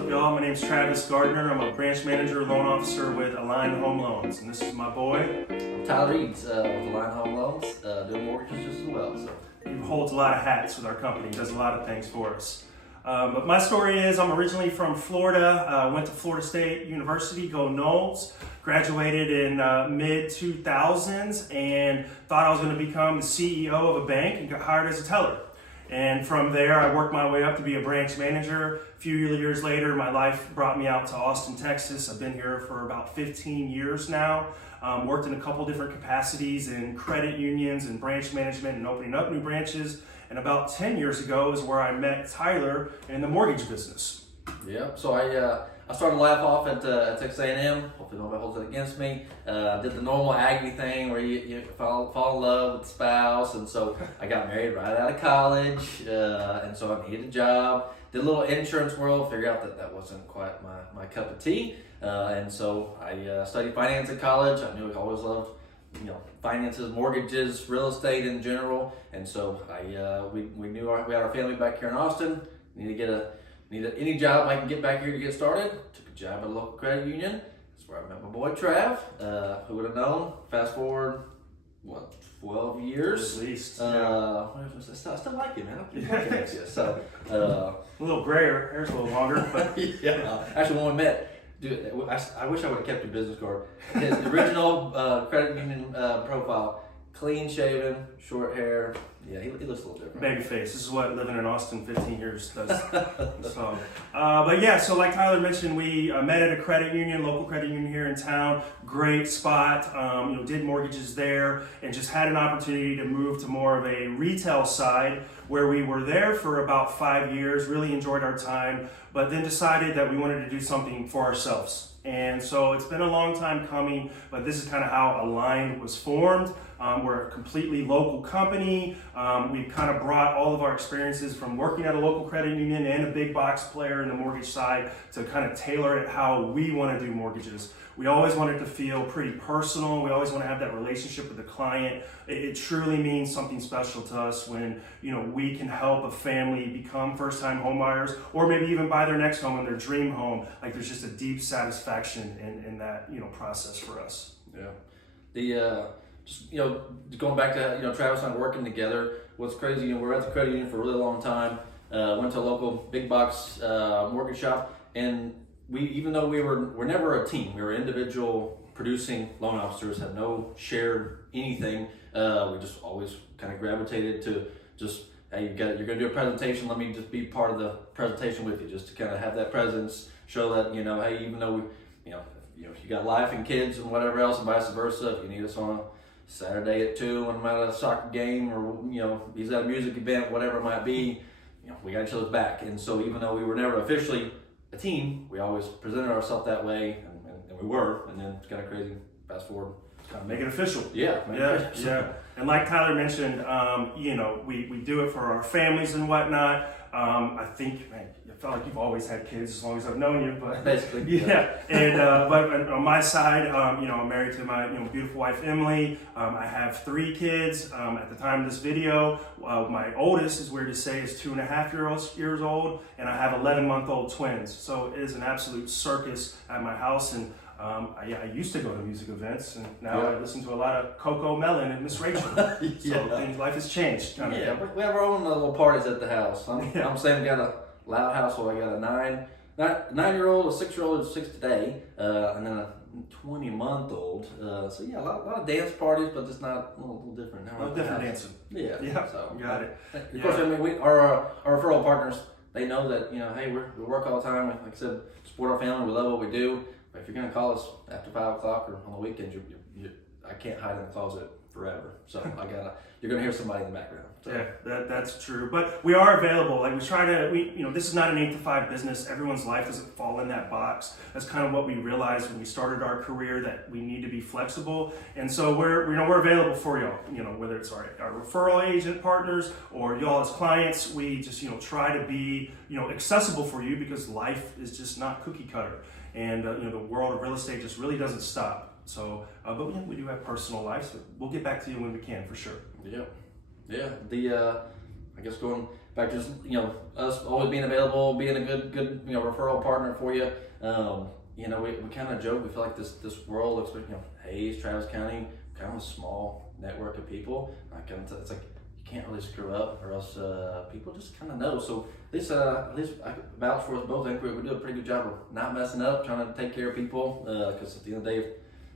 up, y'all? My name's Travis Gardner. I'm a branch manager, loan officer with Align Home Loans, and this is my boy. I'm Tyler Eads with Align Home Loans, doing mortgages just as well. So He holds a lot of hats with our company. He does a lot of things for us. But my story is I'm originally from Florida. Went to Florida State University, go Noles. Graduated in mid-2000s and thought I was going to become the CEO of a bank and got hired as a teller. And from there, I worked my way up to be a branch manager. A few years later, my life brought me out to Austin, Texas. I've been here for about 15 years now. Worked in a couple different capacities in credit unions and branch management and opening up new branches. And about 10 years ago is where I met Tyler in the mortgage business. yeah, so I started life off at Texas A&M. Hopefully nobody holds it against me. Did the normal Aggie thing where you fall in love with the spouse, and so I got married right out of college, and so I needed a job. Did a little insurance world, figured out that wasn't quite my cup of tea, and so I studied finance at college. I knew I always loved finances, mortgages, real estate in general, and so we knew we had our family back here in Austin. Needed any job I can get back here to get started. Took a job at a local credit union. That's where I met my boy Trav. Who would have known? Fast forward, 12 years? At least. I still like you, man. I'll keep looking at you. So, A little grayer, hair's a little longer, but yeah. Actually, when we met, dude, I wish I would have kept your business card. His original credit union profile, clean shaven, short hair. Yeah, he looks a little different. baby face. This is what living in Austin 15 years does. So, but yeah, so like Tyler mentioned, we met at a credit union, local credit union here in town. Great spot. Did mortgages there, and just had an opportunity to move to more of a retail side where we were there for about 5 years. Really enjoyed our time, but then decided that we wanted to do something for ourselves. And so it's been a long time coming, but this is kind of how Align was formed. We're a completely local company. We've kind of brought all of our experiences from working at a local credit union and a big box player in the mortgage side to kind of tailor it how we want to do mortgages. We always want it to feel pretty personal. We always want to have that relationship with the client. It truly means something special to us when we can help a family become first-time homebuyers, or maybe even buy their next home and their dream home. Like there's just a deep satisfaction in that process for us. Yeah. Just going back to Travis and I working together. What's crazy? We're at the credit union for a really long time. Went to a local big box mortgage shop, and even though we're never a team, we were individual producing loan officers, had no shared anything. We just always kind of gravitated to just, hey, you're gonna do a presentation. Let me just be part of the presentation with you, just to kind of have that presence, show that hey, even though if you got life and kids and whatever else, and vice versa, if you need us on a Saturday at 2 when I'm at a soccer game, or he's at a music event, whatever it might be, we got each other's back. And so even though we were never officially a team, we always presented ourselves that way, and we were. And then it's kind of crazy. Fast forward, Make it official. Yeah. And like Tyler mentioned, we do it for our families and whatnot. I think, man, I felt like you've always had kids as long as I've known you, but Basically. yeah. And but on my side, I'm married to my beautiful wife Emily. I have 3 kids. At the time of this video, my oldest, is weird to say, is 2.5 years old, and I have 11-month-old twins. So it is an absolute circus at my house, and I used to go to music events, and now I listen to a lot of Coco Melon and Miss Rachel. So life has changed. We have our own little parties at the house. I'm saying we got a loud household. I got a 9-year-old, a 6-year-old who's 6 today, and then a 20-month-old. So a lot of dance parties, but just not a little different. A little different dancing. Yeah. So got it. Of course, our referral partners, they know that hey, we work all the time. Like I said, support our family. We love what we do. But if you're gonna call us after 5 o'clock or on the weekends, I can't hide in the closet forever. So you're gonna hear somebody in the background. So. Yeah, that's true. But we are available. Like this is not an 8 to 5 business. Everyone's life doesn't fall in that box. That's kind of what we realized when we started our career, that we need to be flexible. And so we're available for y'all. Whether it's our referral agent partners or y'all as clients, we just try to be accessible for you, because life is just not cookie cutter. And the world of real estate just really doesn't stop. So, but we do have personal lives. So we'll get back to you when we can, for sure. Yeah. I guess going fact, just us always being available, being a good referral partner for you. We kind of joke. We feel like this world looks, Hays, Travis County, kind of a small network of people. It's like you can't really screw up, or else people just kind of know. So at least I could vouch for us both. I think we do a pretty good job of not messing up, trying to take care of people. Because at the end of the day,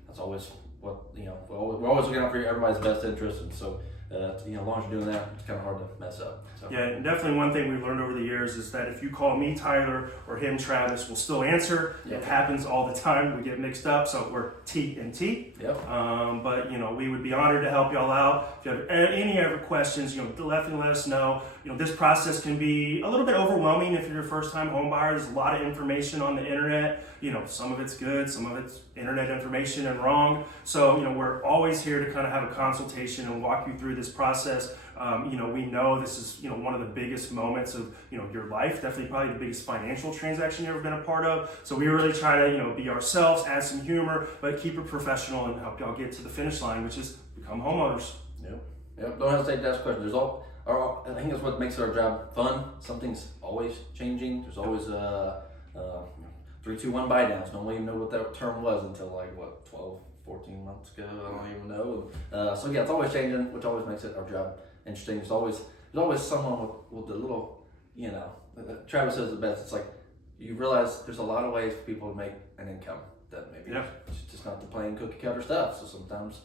that's always what we're always looking out for everybody's best interest, and so. As long as you're doing that, it's kind of hard to mess up. So. Yeah, and definitely one thing we've learned over the years is that if you call me Tyler or him Travis, we'll still answer. Yep. It happens all the time. We get mixed up, so we're T and T. Yep. But we would be honored to help y'all out. If you have any other questions, definitely let us know. This process can be a little bit overwhelming if you're a first-time home buyer. There's a lot of information on the internet. Some of it's good, some of it's internet information and wrong. So we're always here to kind of have a consultation and walk you through this process. We know this is one of the biggest moments of your life, definitely probably the biggest financial transaction you've ever been a part of. So we really try to be ourselves, add some humor, but keep it professional and help y'all get to the finish line, which is become homeowners. Yep. Don't hesitate to ask questions. I think that's what makes our job fun. Something's always changing. There's always 3, 2, 1 buy downs. Don't even know what that term was until 12, 14 months ago. I don't even know. It's always changing, which always makes our job interesting. There's always someone with the little, Travis says the best. It's like you realize there's a lot of ways for people to make an income that maybe it's just not the plain cookie cutter stuff. So sometimes,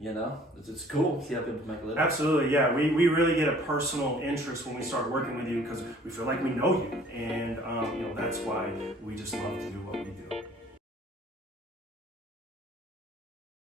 it's cool to see how people make a living. Absolutely, yeah. We really get a personal interest when we start working with you because we feel like we know you, and that's why we just love to do what we do.